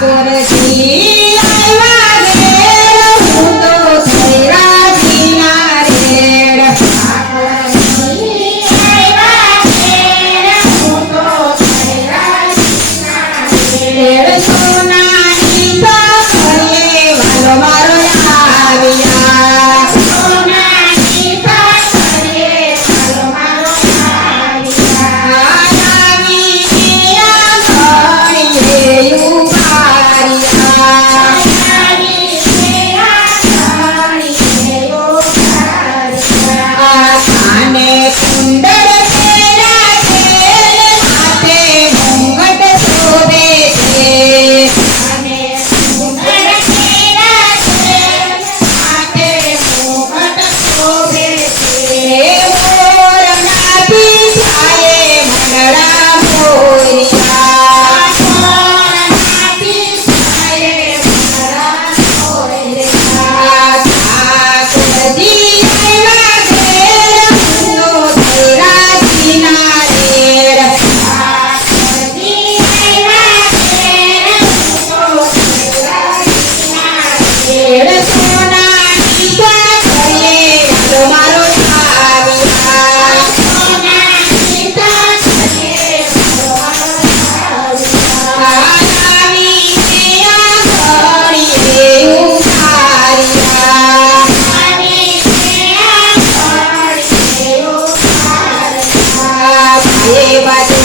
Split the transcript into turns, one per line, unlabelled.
Agora é que... Everybody.